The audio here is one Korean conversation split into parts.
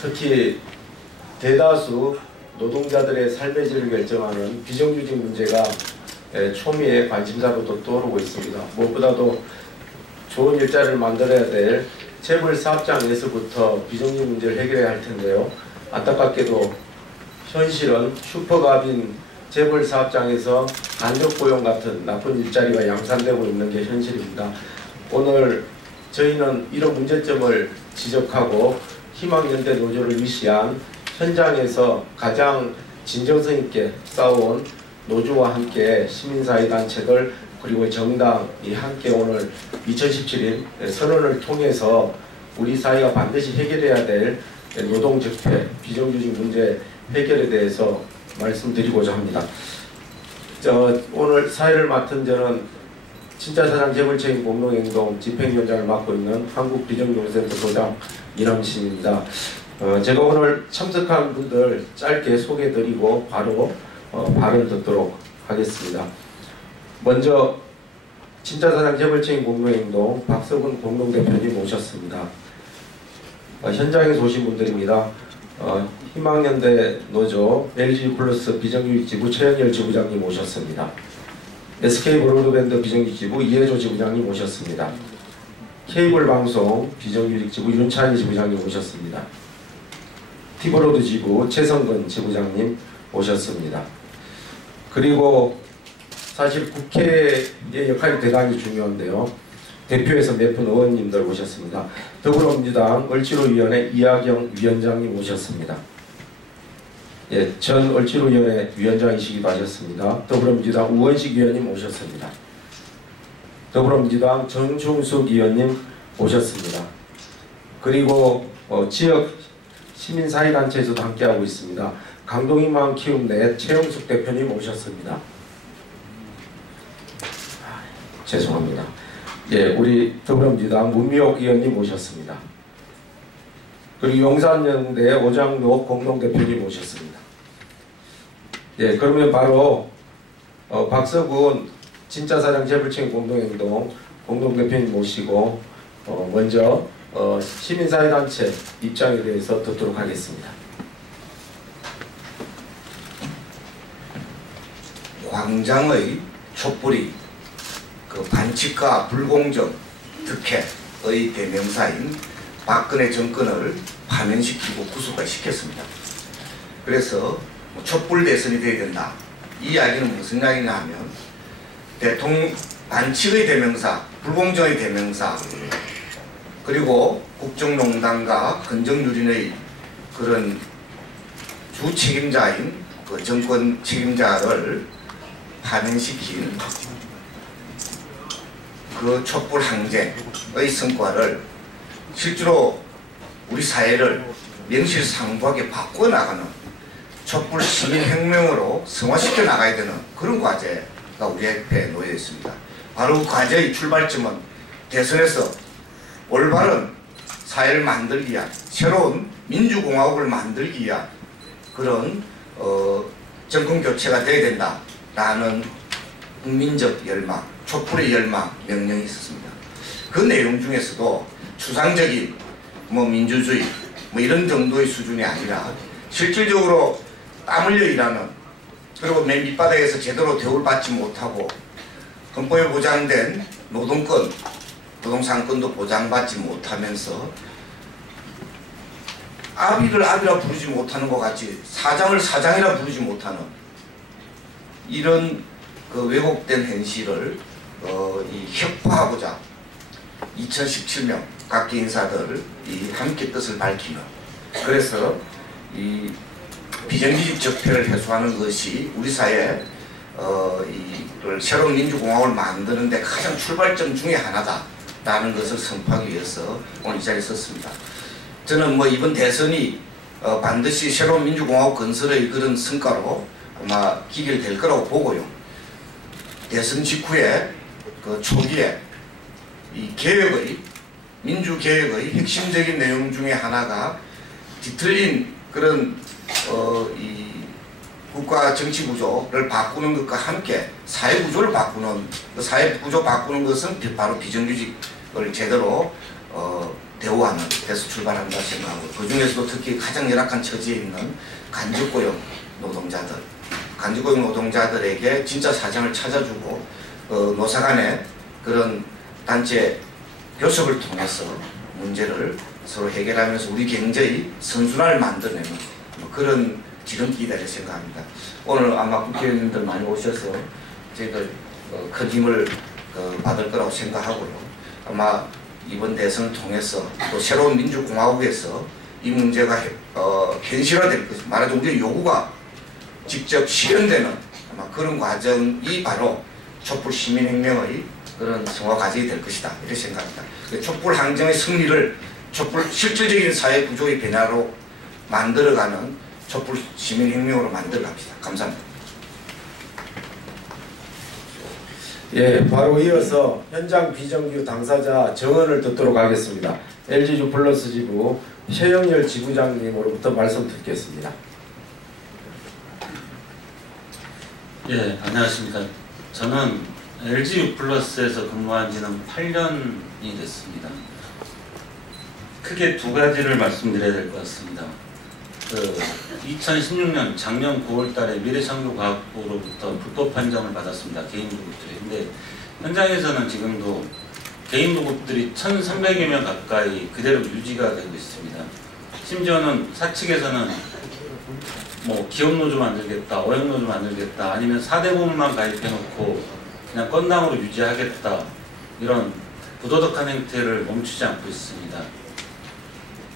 특히 대다수 노동자들의 삶의 질을 결정하는 비정규직 문제가 초미의 관심사로 또 떠오르고 있습니다. 무엇보다도 좋은 일자리를 만들어야 될 재벌 사업장에서부터 비정규직 문제를 해결해야 할 텐데요. 안타깝게도 현실은 슈퍼갑인 재벌 사업장에서 간접 고용 같은 나쁜 일자리가 양산되고 있는 게 현실입니다. 오늘 저희는 이런 문제점을 지적하고 희망연대 노조를 위시한 현장에서 가장 진정성 있게 싸워온 노조와 함께 시민사회단체들 그리고 정당이 함께 오늘 2017년 선언을 통해서 우리 사회가 반드시 해결해야 될 노동적폐, 비정규직 문제 해결에 대해서 말씀드리고자 합니다. 오늘 사회를 맡은 저는 진짜사장 재벌책임 공동행동 집행위원장을 맡고 있는 한국비정규직센터 소장 이남신입니다. 제가 오늘 참석한 분들 짧게 소개해드리고 바로 발언 듣도록 하겠습니다. 먼저 진짜사장 재벌책임 공동행동 박석훈 공동대표님 모셨습니다. 현장에서 오신 분들입니다. 희망연대 노조 LG플러스 비정규직 지부 최현열 지부장님 모셨습니다. SK브로드밴드 비정규직 지부 이혜조 지부장님 모셨습니다. 케이블방송 비정규직 지부 윤찬희 지부장님 모셨습니다. 티브로드 지부 최성근 지부장님 모셨습니다. 그리고 사실 국회의 역할이 대단히 중요한데요. 대표에서 몇 분 의원님들 모셨습니다. 더불어민주당 을지로위원회 이하경 위원장님 모셨습니다. 예, 전 을지로위원회 위원장이시기도 하셨습니다. 더불어민주당 우원식 위원님 모셨습니다. 더불어민주당 정충숙 위원님 모셨습니다. 그리고 지역 시민사회단체에서도 함께하고 있습니다. 강동희망 키움넷 최영숙 대표님 모셨습니다. 죄송합니다. 예, 우리 더불어민주당 문미옥 의원님 모셨습니다. 그리고 용산연대 오장록 공동대표님 모셨습니다. 예, 그러면 바로 박석훈 진짜사장 재벌책임 공동행동 공동대표님 모시고 먼저 시민사회단체 입장에 대해서 듣도록 하겠습니다. 광장의 촛불이 그 반칙과 불공정, 득해의 대명사인 박근혜 정권을 파면시키고 구속시켰습니다. 그래서 촛불 대선이 되어야 된다. 이 이야기는 무슨 이야기냐 하면 대통령 반칙의 대명사, 불공정의 대명사, 그리고 국정농단과 건정유린의 그런 주 책임자인 그 정권 책임자를 파면시킨 그 촛불 항쟁의 성과를 실제로 우리 사회를 명실상부하게 바꿔나가는 촛불 시민혁명으로 승화시켜 나가야 되는 그런 과제가 우리 앞에 놓여 있습니다. 바로 그 과제의 출발점은 대선에서 올바른 사회를 만들기 위한 새로운 민주공화국을 만들기 위한 그런 정권교체가 되어야 된다라는 국민적 열망, 촛불의 열망, 명령이 있었습니다. 그 내용 중에서도 추상적인 민주주의 이런 정도의 수준이 아니라 실질적으로 땀 흘려 일하는, 그리고 맨 밑바닥에서 제대로 대우를 받지 못하고 헌법에 보장된 노동권, 노동상권도 보장받지 못하면서 아비를 아비라 부르지 못하는 것 같이 사장을 사장이라 부르지 못하는 이런 그 왜곡된 현실을 혁파하고자 2017명 각계 인사들 함께 뜻을 밝히는, 그래서 이 비정규직 적폐를 해소하는 것이 우리 사회에 새로운 민주공화국을 만드는 데 가장 출발점 중에 하나다라는 것을 선포하기 위해서 오늘 이 자리에 섰습니다. 저는 이번 대선이 반드시 새로운 민주공화국 건설의 그런 성과로 아마 기결될 거라고 보고요. 대선 직후에 그 초기에 이 개혁의 민주개혁의 핵심적인 내용 중에 하나가 뒤틀린 그런 이 국가 정치 구조를 바꾸는 것과 함께 사회 구조를 바꾸는, 그 사회 구조 바꾸는 것은 바로 비정규직을 제대로 대우하는 데서 출발한다 생각하고, 그 중에서도 특히 가장 열악한 처지에 있는 간접고용 노동자들, 간접고용 노동자들에게 진짜 사정을 찾아주고 노사 간의 그런 단체 교섭을 통해서 문제를 서로 해결하면서 우리 경제의 선순환을 만들어내는 그런 지름길이라 생각합니다. 오늘 아마 국회의원님들 많이 오셔서 저희들 큰 힘을 받을 거라고 생각하고요. 아마 이번 대선을 통해서 또 새로운 민주공화국에서 이 문제가 현실화될 것입니다. 말하자면 우리의 요구가 직접 실현되는 아마 그런 과정이 바로 촛불 시민혁명의 그런 성화 과정이 될 것이다, 이렇게 생각합니다. 촛불 항쟁의 승리를 촛불 실질적인 사회 구조의 변화로 만들어가는 촛불 시민혁명으로 만들어갑시다. 감사합니다. 예, 바로 이어서 현장 비정규 당사자 정언을 듣도록 하겠습니다. LGU 플러스 지부 최영렬 지부장님으로부터 말씀 듣겠습니다. 예, 안녕하십니까. 저는 LGU 플러스에서 근무한 지는 8년이 됐습니다. 크게 두 가지를 말씀드려야 될 것 같습니다. 2016년 작년 9월달에 미래창조과학부로부터 불법 판정을 받았습니다. 개인 도급들이. 근데 현장에서는 지금도 개인 도급들이 1,300여 명 가까이 그대로 유지가 되고 있습니다. 심지어는 사측에서는 뭐 기업노조 만들겠다, 어영노조 만들겠다, 아니면 4대 보험만 가입해놓고 그냥 건당으로 유지하겠다, 이런 부도덕한 행태를 멈추지 않고 있습니다.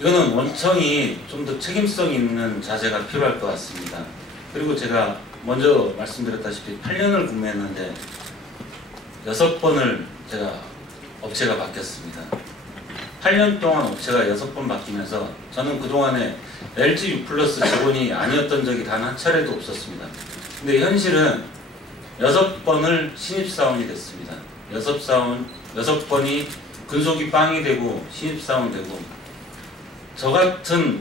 이거는 원청이 좀 더 책임성 있는 자세가 필요할 것 같습니다. 그리고 제가 먼저 말씀드렸다시피 8년을 근무했는데 6번을 제가 업체가 바뀌었습니다. 8년 동안 업체가 6번 바뀌면서 저는 그동안에 LGU 플러스 직원이 아니었던 적이 단 한 차례도 없었습니다. 근데 현실은 6번을 신입사원이 됐습니다. 6번이 근속이 빵이 되고 신입사원 되고, 저 같은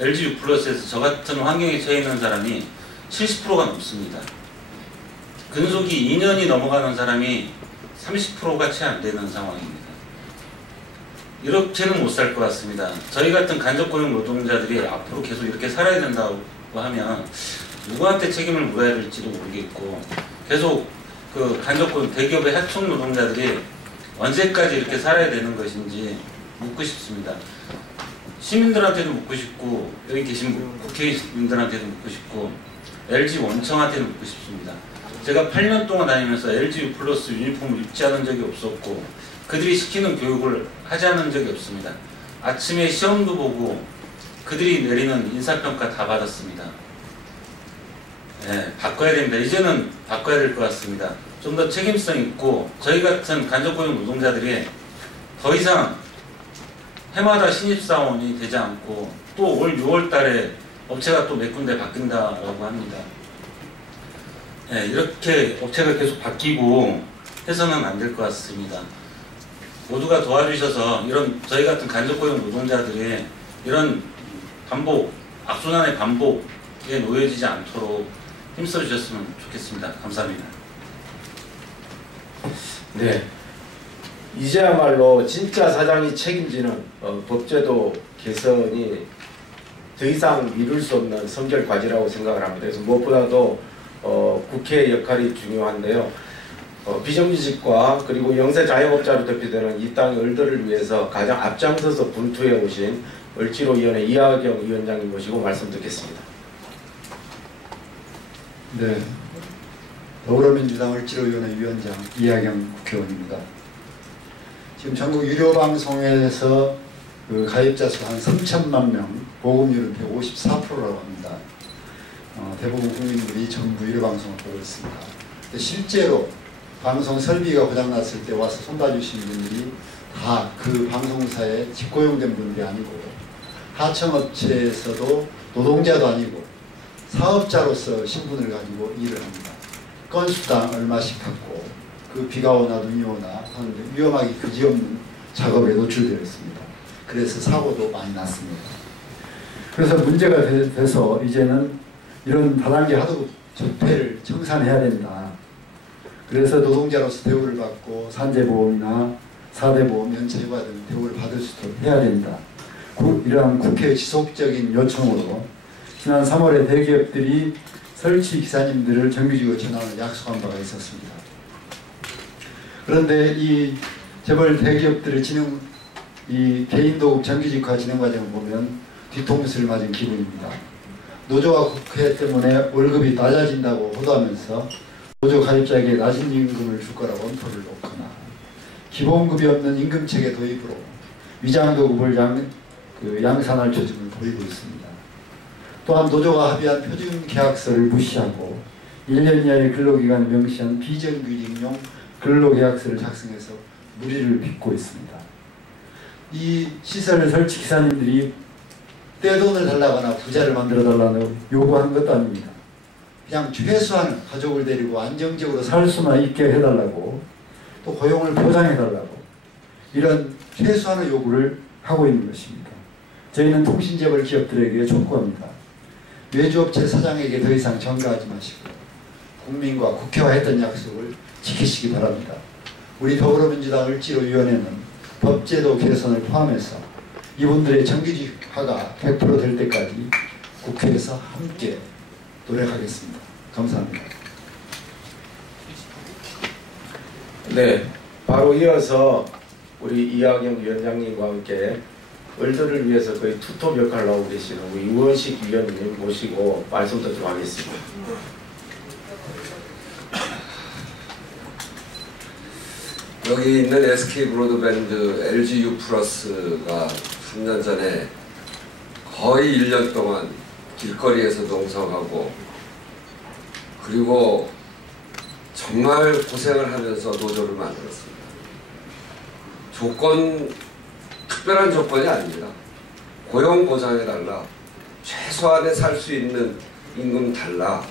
LGU 플러스에서 저 같은 환경에 처해 있는 사람이 70%가 넘습니다. 근속이 2년이 넘어가는 사람이 30%가 채 안 되는 상황입니다. 이렇게는 못 살 것 같습니다. 저희 같은 간접고용 노동자들이 앞으로 계속 이렇게 살아야 된다고 하면 누구한테 책임을 물어야 될지도 모르겠고, 계속 간접고용 대기업의 하청 노동자들이 언제까지 이렇게 살아야 되는 것인지 묻고 싶습니다. 시민들한테도 묻고 싶고, 여기 계신 국회의원님들한테도 묻고 싶고, LG 원청한테도 묻고 싶습니다. 제가 8년 동안 다니면서 LGU 플러스 유니폼을 입지 않은 적이 없었고, 그들이 시키는 교육을 하지 않은 적이 없습니다. 아침에 시험도 보고 그들이 내리는 인사평가 다 받았습니다. 네, 바꿔야 됩니다. 이제는 바꿔야 될 것 같습니다. 좀 더 책임성 있고, 저희 같은 간접고용 노동자들이 더 이상 해마다 신입사원이 되지 않고, 또 올 6월 달에 업체가 또 몇 군데 바뀐다라고 합니다. 네, 이렇게 업체가 계속 바뀌고 해서는 안 될 것 같습니다. 모두가 도와주셔서 이런 저희 같은 간접고용 노동자들이 이런 악순환의 반복에 놓여지지 않도록 힘써 주셨으면 좋겠습니다. 감사합니다. 네, 이제야말로 진짜 사장이 책임지는 법제도 개선이 더 이상 미룰 수 없는 선결 과제라고 생각을 합니다. 그래서 무엇보다도 국회의 역할이 중요한데요. 비정규직과 그리고 영세 자영업자로 대표되는 이 땅의 을들을 위해서 가장 앞장서서 분투해 오신 을지로위원회 이하경 위원장님 모시고 말씀 듣겠습니다. 네, 더불어민주당 을지로위원회 위원장 이하경 국회의원입니다. 지금 전국 유료방송에서 가입자 수 한 3천만 명, 보급률은 154%라고 합니다. 대부분 국민들이 전부 유료방송을 보고 있습니다. 실제로 방송 설비가 고장났을 때 와서 손봐주신 분들이 다 그 방송사에 직고용된 분들이 아니고, 하청업체에서도 노동자도 아니고 사업자로서 신분을 가지고 일을 합니다. 건수당 얼마씩 받고 그 비가 오나 눈이 오나 하는데 위험하기 그지없는 작업에 노출되어 있습니다. 그래서 사고도 많이 났습니다. 그래서 문제가 돼서 이제는 이런 다단계 하도급 적폐를 청산해야 된다. 그래서 노동자로서 대우를 받고 산재보험이나 4대 보험, 연체휴가 등 대우를 받을 수도 해야 됩니다. 이러한 국회의 지속적인 요청으로 지난 3월에 대기업들이 설치 기사님들을 정규직으로 전환을 약속한 바가 있었습니다. 그런데 이 재벌 대기업들의 이 개인도급 정규직화 진행 과정을 보면 뒤통수를 맞은 기분입니다. 노조와 국회 때문에 월급이 낮아진다고 호도하면서 노조 가입자에게 낮은 임금을 줄 거라고 엄포를 놓거나 기본급이 없는 임금체계 도입으로 위장도급을 양산할 조짐을 보이고 있습니다. 또한 노조가 합의한 표준계약서를 무시하고 1년 이하의 근로기간을 명시한 비정규직용 근로계약서를 작성해서 무리를 빚고 있습니다. 이 시설 설치 기사님들이 떼돈을 달라거나 부자를 만들어 달라고 요구한 것도 아닙니다. 그냥 최소한 가족을 데리고 안정적으로 살 수만 있게 해달라고, 또 고용을 보장해달라고, 이런 최소한의 요구를 하고 있는 것입니다. 저희는 통신재벌 기업들에게 촉구합니다. 외주업체 사장에게 더 이상 전가하지 마시고 국민과 국회와 했던 약속을 지키시기 바랍니다. 우리 더불어민주당 을지로위원회는 법제도 개선을 포함해서 이분들의 정규직화가 100% 될 때까지 국회에서 함께 노력하겠습니다. 감사합니다. 네, 바로 이어서 우리 이학영 위원장님과 함께 을들을 위해서 거의 투톱 역할을 하고 계시는 우리 유원식 위원님 모시고 말씀 듣도록 하겠습니다. 여기 있는 SK브로드밴드, LGU 플러스가 3년 전에 거의 1년 동안 길거리에서 농성하고, 그리고 정말 고생을 하면서 노조를 만들었습니다. 특별한 조건이 아닙니다. 고용 보장해달라, 최소한의 살 수 있는 임금 달라,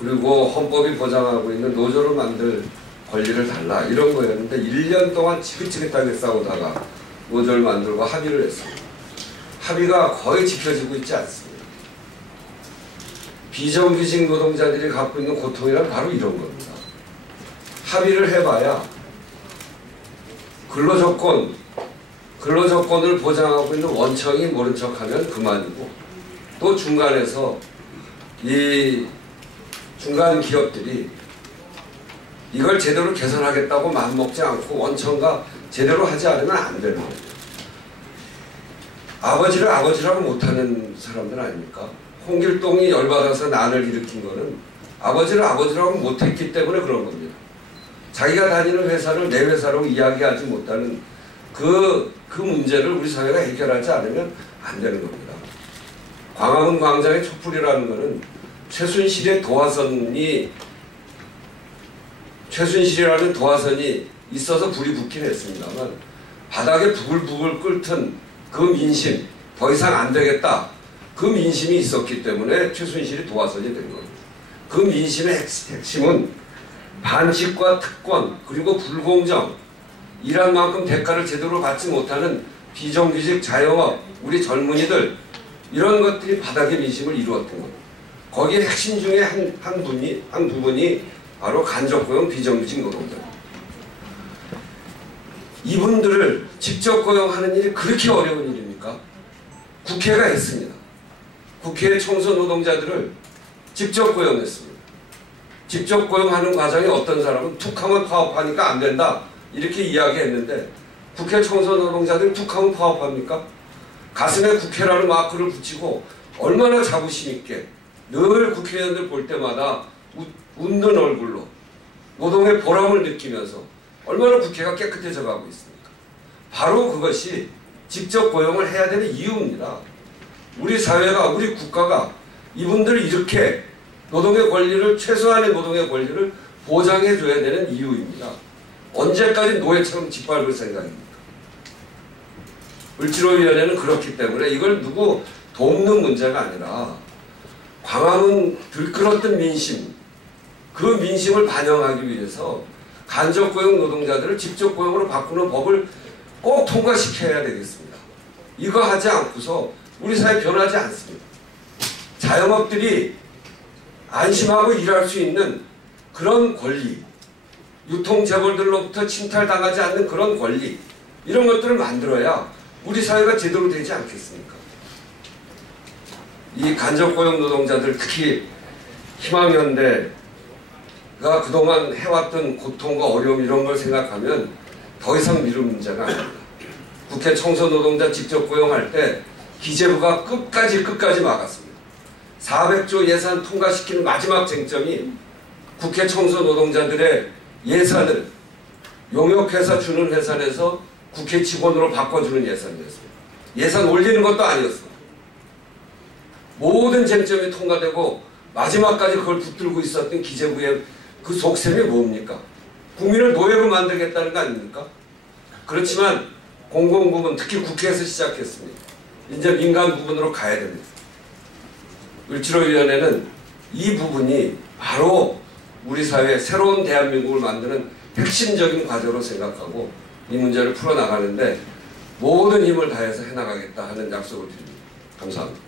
그리고 헌법이 보장하고 있는 노조를 만들 권리를 달라, 이런 거였는데 1년 동안 지긋지긋하게 싸우다가 노조를 만들고 합의를 했습니다. 합의가 거의 지켜지고 있지 않습니다. 비정규직 노동자들이 갖고 있는 고통이란 바로 이런 겁니다. 합의를 해봐야 근로조건을 보장하고 있는 원청이 모른 척하면 그만이고, 또 중간에서 이 중간 기업들이 이걸 제대로 개선하겠다고 마음먹지 않고 원청과 제대로 하지 않으면 안 되는 거예요. 아버지를 아버지라고 못하는 사람들 아닙니까? 홍길동이 열받아서 난을 일으킨 거는 아버지를 아버지라고 못했기 때문에 그런 겁니다. 자기가 다니는 회사를 내 회사라고 이야기하지 못하는 그 문제를 우리 사회가 해결하지 않으면 안 되는 겁니다. 광화문 광장의 촛불이라는 것은 최순실이라는 도화선이 있어서 불이 붙긴 했습니다만, 바닥에 부글부글 끓던 그 민심, 더 이상 안 되겠다, 그 민심이 있었기 때문에 최순실이 도화선이 된 겁니다. 그 민심의 핵심은 반칙과 특권, 그리고 불공정, 일한 만큼 대가를 제대로 받지 못하는 비정규직 자영업, 우리 젊은이들, 이런 것들이 바닥의 민심을 이루었던 겁니다. 거기에 핵심 중에 한 부분이 바로 간접고용 비정규직 노동자입니다. 이분들을 직접 고용하는 일이 그렇게 어려운 일입니까? 국회가 했습니다. 국회의 청소 노동자들을 직접 고용했습니다. 직접 고용하는 과정에 어떤 사람은 툭하면 파업하니까 안 된다, 이렇게 이야기했는데, 국회 청소 노동자들이 툭하면 파업합니까? 가슴에 국회라는 마크를 붙이고 얼마나 자부심 있게 늘 국회의원들 볼 때마다 웃는 얼굴로 노동의 보람을 느끼면서 얼마나 국회가 깨끗해져 가고 있습니까? 바로 그것이 직접 고용을 해야 되는 이유입니다. 우리 사회가, 우리 국가가 이분들을 이렇게 노동의 권리를, 최소한의 노동의 권리를 보장해 줘야 되는 이유입니다. 언제까지 노예처럼 짓밟을 생각입니까? 을지로위원회는 그렇기 때문에 이걸 누구 돕는 문제가 아니라 광화문 들끓었던 민심, 그 민심을 반영하기 위해서 간접고용 노동자들을 직접고용으로 바꾸는 법을 꼭 통과시켜야 되겠습니다. 이거 하지 않고서 우리 사회 변하지 않습니다. 자영업들이 안심하고 일할 수 있는 그런 권리, 유통재벌들로부터 침탈당하지 않는 그런 권리, 이런 것들을 만들어야 우리 사회가 제대로 되지 않겠습니까? 이 간접고용 노동자들, 특히 희망연대가 그동안 해왔던 고통과 어려움 이런 걸 생각하면 더 이상 미룰 문제가 아닙니다. 국회 청소노동자 직접 고용할 때 기재부가 끝까지 막았습니다. 400조 예산 통과시키는 마지막 쟁점이 국회 청소노동자들의 예산을 용역회사 주는 회사에서 국회 직원으로 바꿔주는 예산이었습니다. 예산 올리는 것도 아니었습니다. 모든 쟁점이 통과되고 마지막까지 그걸 붙들고 있었던 기재부의 그 속셈이 뭡니까? 국민을 노예로 만들겠다는 거 아닙니까? 그렇지만 공공부문, 특히 국회에서 시작했습니다. 이제 민간 부분으로 가야 됩니다. 을지로위원회는 이 부분이 바로 우리 사회의 새로운 대한민국을 만드는 핵심적인 과제로 생각하고 이 문제를 풀어나가는데 모든 힘을 다해서 해나가겠다 하는 약속을 드립니다. 감사합니다.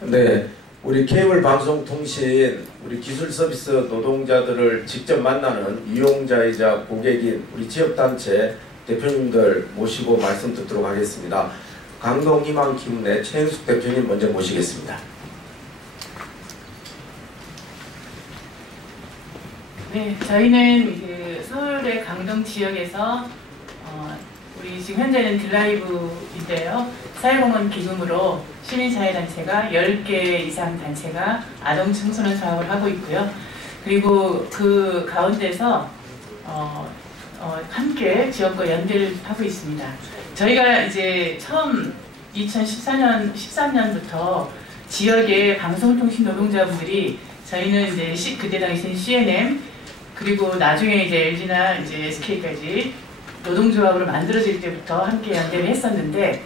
네, 우리 케이블 방송통신 우리 기술 서비스 노동자들을 직접 만나는 이용자이자 고객인 우리 지역단체 대표님들 모시고 말씀 듣도록 하겠습니다. 강동희망기운의 최현숙 대표님 먼저 모시겠습니다. 네, 저희는 그 서울의 강동 지역에서 우리 지금 현재는 딜라이브인데요. 사회공헌 기금으로 시민사회단체가 10개 이상 단체가 아동 청소년 사업을 하고 있고요. 그리고 그 가운데서 함께 지역과 연대를 하고 있습니다. 저희가 이제 처음 2013년부터 지역의 방송통신 노동자분들이 저희는 이제 그때 당시엔 CNM 그리고 나중에 이제 LG나 이제 SK까지 노동조합으로 만들어질 때부터 함께 연대를 했었는데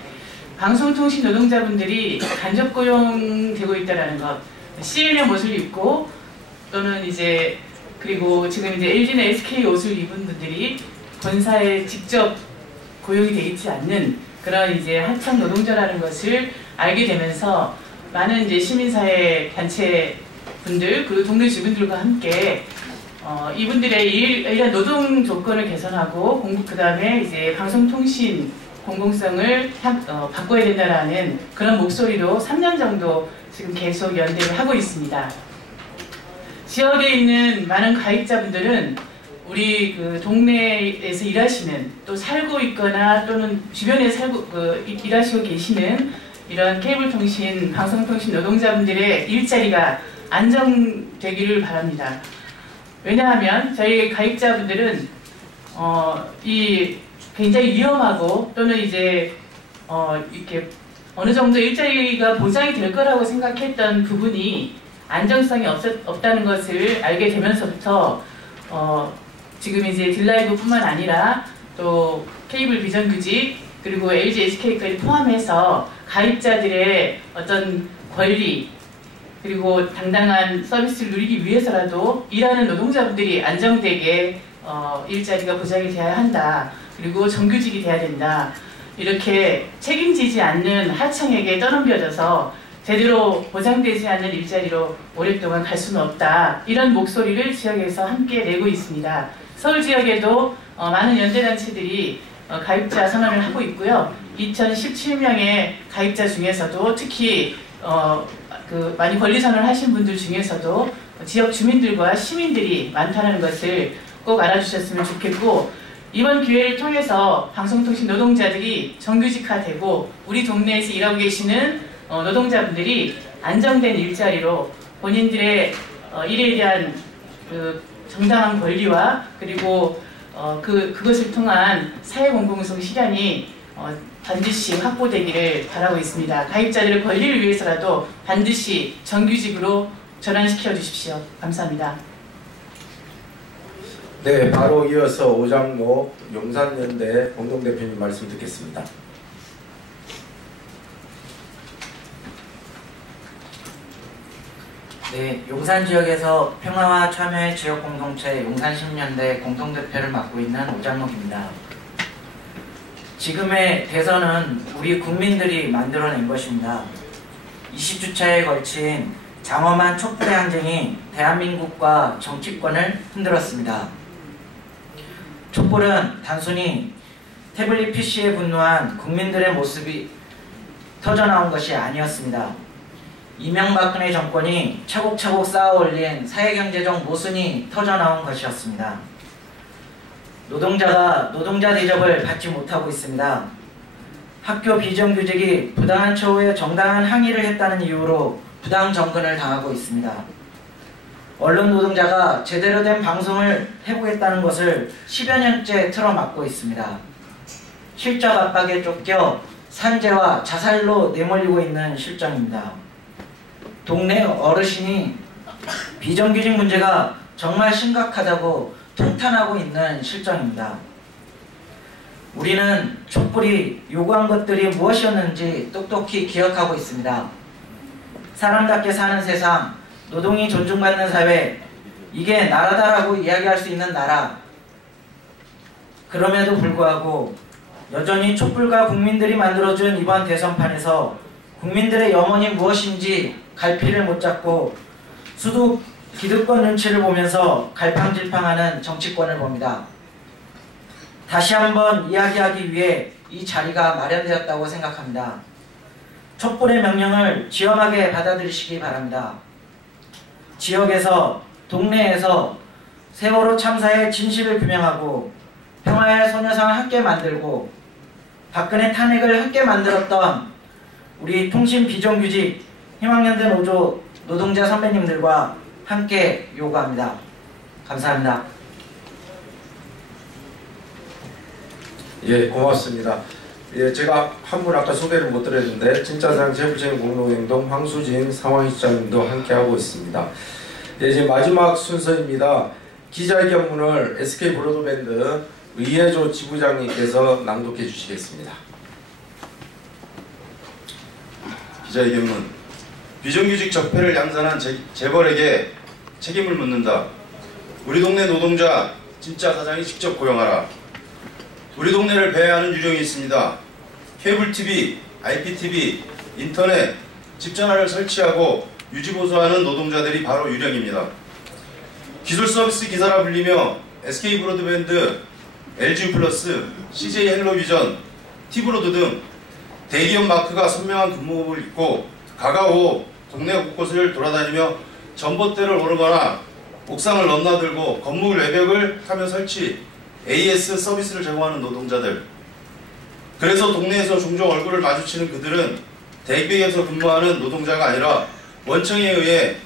방송통신 노동자분들이 간접고용되고 있다라는 것, CNM 옷을 입고 또는 이제 그리고 지금 이제 LG나 SK 옷을 입은 분들이 본사에 직접 고용이 되어 있지 않는 그런 이제 하청 노동자라는 것을 알게 되면서 많은 이제 시민사회 단체 분들 그리고 동네 주민들과 함께 이분들의 일한 노동 조건을 개선하고 그 다음에 이제 방송통신 공공성을 바꿔야 된다라는 그런 목소리로 3년 정도 지금 계속 연대를 하고 있습니다. 지역에 있는 많은 가입자분들은 우리 그 동네에서 일하시는 또 살고 있거나 또는 주변에 일하시고 계시는 이런 케이블통신, 방송통신 노동자분들의 일자리가 안정되기를 바랍니다. 왜냐하면 저희 가입자분들은 이 굉장히 위험하고 또는 이제 이렇게 어느 정도 일자리가 보장이 될 거라고 생각했던 부분이 안정성이 없다는 것을 알게 되면서부터 지금 이제 딜라이브뿐만 아니라 또 케이블 비정규직 그리고 LG, SK까지 포함해서 가입자들의 어떤 권리 그리고 당당한 서비스를 누리기 위해서라도 일하는 노동자분들이 안정되게 일자리가 보장이 돼야 한다. 그리고 정규직이 돼야 된다. 이렇게 책임지지 않는 하청에게 떠넘겨져서 제대로 보장되지 않는 일자리로 오랫동안 갈 수는 없다. 이런 목소리를 지역에서 함께 내고 있습니다. 서울 지역에도 많은 연대단체들이 가입자 선언을 하고 있고요. 2017명의 가입자 중에서도 특히 많이 권리선언을 하신 분들 중에서도 지역 주민들과 시민들이 많다는 것을 꼭 알아주셨으면 좋겠고 이번 기회를 통해서 방송통신 노동자들이 정규직화되고 우리 동네에서 일하고 계시는 노동자분들이 안정된 일자리로 본인들의 일에 대한 그 정당한 권리와 그리고 그것을 통한 사회공공성 실현이 반드시 확보되기를 바라고 있습니다. 가입자들의 권리를 위해서라도 반드시 정규직으로 전환시켜 주십시오. 감사합니다. 네, 바로 이어서 오장모 용산연대 공동대표님 말씀 듣겠습니다. 네, 용산 지역에서 평화와 참여의 지역 공동체 용산10년대 공동대표를 맡고 있는 오장목입니다. 지금의 대선은 우리 국민들이 만들어낸 것입니다. 20주차에 걸친 장엄한 촛불의 항쟁이 대한민국과 정치권을 흔들었습니다. 촛불은 단순히 태블릿 PC에 분노한 국민들의 모습이 터져나온 것이 아니었습니다. 이명박근혜 정권이 차곡차곡 쌓아올린 사회경제적 모순이 터져나온 것이었습니다. 노동자가 노동자 대접을 받지 못하고 있습니다. 학교 비정규직이 부당한 처우에 정당한 항의를 했다는 이유로 부당 정근을 당하고 있습니다. 언론 노동자가 제대로 된 방송을 해보겠다는 것을 10여 년째 틀어막고 있습니다. 실적 압박에 쫓겨 산재와 자살로 내몰리고 있는 실정입니다. 동네 어르신이 비정규직 문제가 정말 심각하다고 통탄하고 있는 실정입니다. 우리는 촛불이 요구한 것들이 무엇이었는지 똑똑히 기억하고 있습니다. 사람답게 사는 세상, 노동이 존중받는 사회, 이게 나라다라고 이야기할 수 있는 나라. 그럼에도 불구하고 여전히 촛불과 국민들이 만들어준 이번 대선판에서 국민들의 염원이 무엇인지 갈피를 못 잡고 수도 기득권 눈치를 보면서 갈팡질팡하는 정치권을 봅니다. 다시 한번 이야기하기 위해 이 자리가 마련되었다고 생각합니다. 촛불의 명령을 지엄하게 받아들이시기 바랍니다. 지역에서, 동네에서 세월호 참사의 진실을 규명하고 평화의 소녀상을 함께 만들고 박근혜 탄핵을 함께 만들었던 우리 통신 비정규직 희망연대 노조 노동자 선배님들과 함께 요구합니다. 감사합니다. 예, 고맙습니다. 예, 제가 한 분 아까 소개를 못 드렸는데 진짜상 재불체인 공동행동 황수진 상황실장님도 함께하고 있습니다. 예, 이제 마지막 순서입니다. 기자회견문을 SK 브로드밴드 의예조 지부장님께서 낭독해 주시겠습니다. 기자회견문. 비정규직 적폐를 양산한 재벌에게 책임을 묻는다. 우리 동네 노동자 진짜 사장이 직접 고용하라. 우리 동네를 배회하는 유령이 있습니다. 케이블TV, IPTV, 인터넷, 집전화를 설치하고 유지보수하는 노동자들이 바로 유령입니다. 기술 서비스 기사라 불리며 SK 브로드밴드, LG 플러스, CJ 헬로비전, T브로드 등 대기업 마크가 선명한 근무복을 입고 가가오 동네 곳곳을 돌아다니며 전봇대를 오르거나 옥상을 넘나들고 건물 외벽을 타며 설치, AS 서비스를 제공하는 노동자들. 그래서 동네에서 종종 얼굴을 마주치는 그들은 대기업에서 근무하는 노동자가 아니라 원청에 의해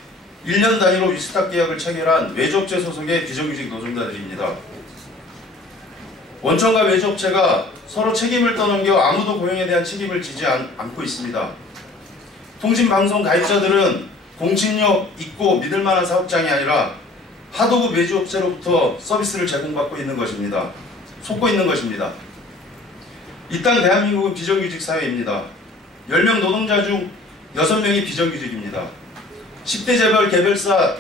1년 단위로 위스탁 계약을 체결한 외주업체 소속의 비정규직 노동자들입니다. 원청과 외주업체가 서로 책임을 떠넘겨 아무도 고용에 대한 책임을 지지 않고 있습니다. 통신방송 가입자들은 공신력 있고 믿을만한 사업장이 아니라 하도급 외주업체로부터 서비스를 제공받고 있는 것입니다. 속고 있는 것입니다. 이 땅 대한민국은 비정규직 사회입니다. 10명 노동자 중 6명이 비정규직입니다. 10대 재벌 개별사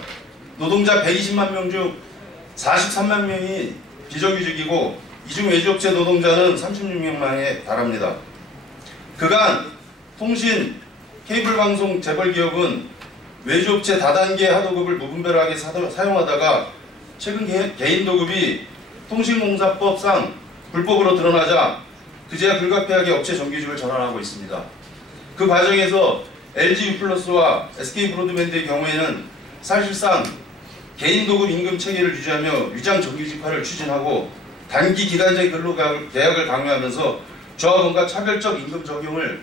노동자 120만 명 중 43만 명이 비정규직이고 이중 외주업체 노동자는 36명만에 달합니다. 그간 통신, 케이블방송 재벌기업은 외주업체 다단계 하도급을 무분별하게 사용하다가 최근 개인도급이 통신공사법상 불법으로 드러나자 그제야 불가피하게 업체 정규직을 전환하고 있습니다. 그 과정에서 LG U+와 SK 브로드밴드의 경우에는 사실상 개인도급 임금 체계를 유지하며 위장 정규직화를 추진하고 단기 기간제 근로계약을 강요하면서 조합원과 차별적 임금 적용을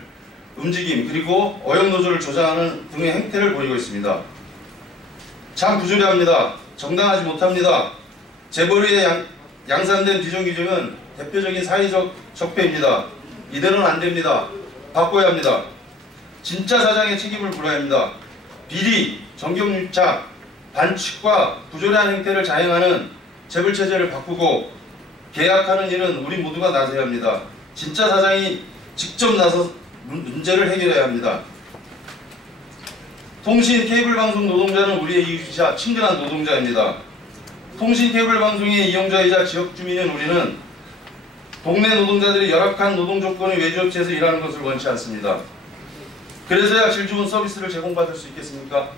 움직임 그리고 어영노조를 조장하는 등의 행태를 보이고 있습니다. 참 부조리합니다. 정당하지 못합니다. 재벌에 양산된 비정규직은 대표적인 사회적 적폐입니다. 이대로는 안됩니다. 바꿔야 합니다. 진짜 사장의 책임을 물어야 합니다. 비리, 정경유착, 반칙과 부조리한 행태를 자행하는 재벌체제를 바꾸고 계약하는 일은 우리 모두가 나서야 합니다. 진짜 사장이 직접 나서 문제를 해결해야 합니다. 통신 케이블방송 노동자는 우리의 이웃이자 친근한 노동자입니다. 통신 케이블방송의 이용자이자 지역주민인 우리는 동네 노동자들이 열악한 노동조건의 외주업체에서 일하는 것을 원치 않습니다. 그래서야 질 좋은 서비스를 제공받을 수 있겠습니까?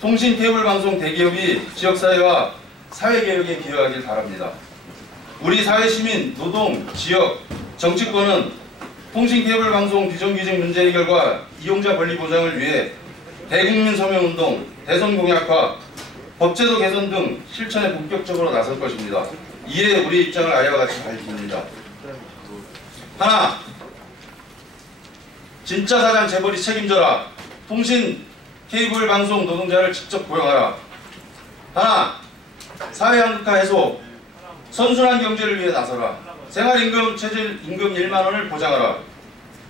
통신 케이블 방송 대기업이 지역사회와 사회개혁에 기여하길 바랍니다. 우리 사회시민, 노동, 지역, 정치권은 통신 케이블 방송 비정규직 문제 해결과 이용자 권리 보장을 위해 대국민 서명운동, 대선 공약화, 법제도 개선 등 실천에 본격적으로 나설 것입니다. 이에 우리 입장을 아래와 같이 밝힙니다. 하나, 진짜 사장 재벌이 책임져라. 통신 케이블 방송 노동자를 직접 고용하라. 하나, 사회양극화 해소, 선순환 경제를 위해 나서라. 생활임금, 최저임금 1만원을 보장하라.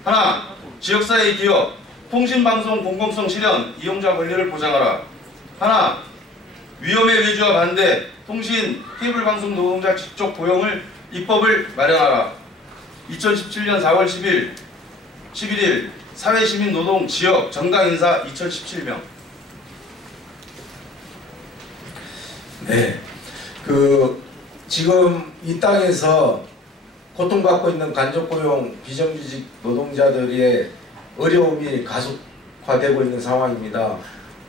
하나, 지역사회 기업, 통신방송 공공성 실현, 이용자 권리를 보장하라. 하나, 위험의 외주와 반대, 통신 케이블 방송 노동자 직접 고용을 입법을 마련하라. 2017년 4월 11일 사회시민 노동 지역 정당 인사 2017명. 네, 지금 이 땅에서 고통받고 있는 간접고용 비정규직 노동자들의 어려움이 가속화되고 있는 상황입니다.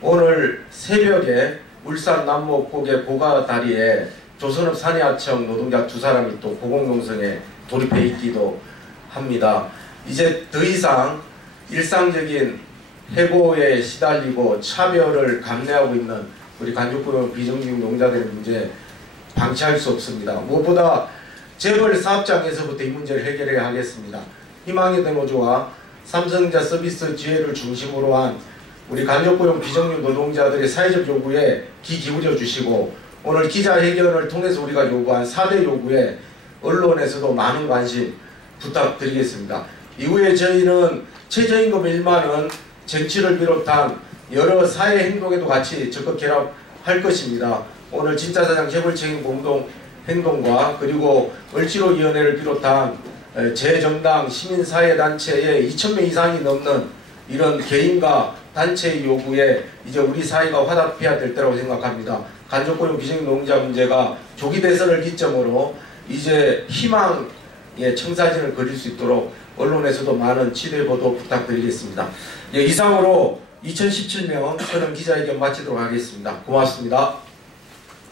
오늘 새벽에 울산 남목곡의 고가다리에 조선업 산해하청 노동자 2사람이 또 고공농성에 돌입해 있기도 합니다. 이제 더 이상 일상적인 해고에 시달리고 차별을 감내하고 있는 우리 간접고용 비정규직 노동자들의 문제 방치할 수 없습니다. 무엇보다 재벌 사업장에서부터 이 문제를 해결해야 하겠습니다. 희망의 대노조와 삼성전자 서비스 지회를 중심으로 한 우리 간접고용 비정규직 노동자들의 사회적 요구에 귀 기울여 주시고 오늘 기자회견을 통해서 우리가 요구한 4대 요구에 언론에서도 많은 관심 부탁드리겠습니다. 이후에 저희는 최저임금 1만원, 정치를 비롯한 여러 사회 행동에도 같이 적극 결합할 것입니다. 오늘 진짜 사장 재벌 책임 공동 행동과 그리고 을지로위원회를 비롯한 재정당 시민사회단체의 2,000명 이상이 넘는 이런 개인과 단체의 요구에 이제 우리 사회가 화답해야 될 때라고 생각합니다. 간접고용 비정규직 노동자 문제가 조기 대선을 기점으로 이제 희망의 청사진을 그릴 수 있도록 언론에서도 많은 취재 보도 부탁드리겠습니다. 이상으로 2017년 서른 기자회견 마치도록 하겠습니다. 고맙습니다.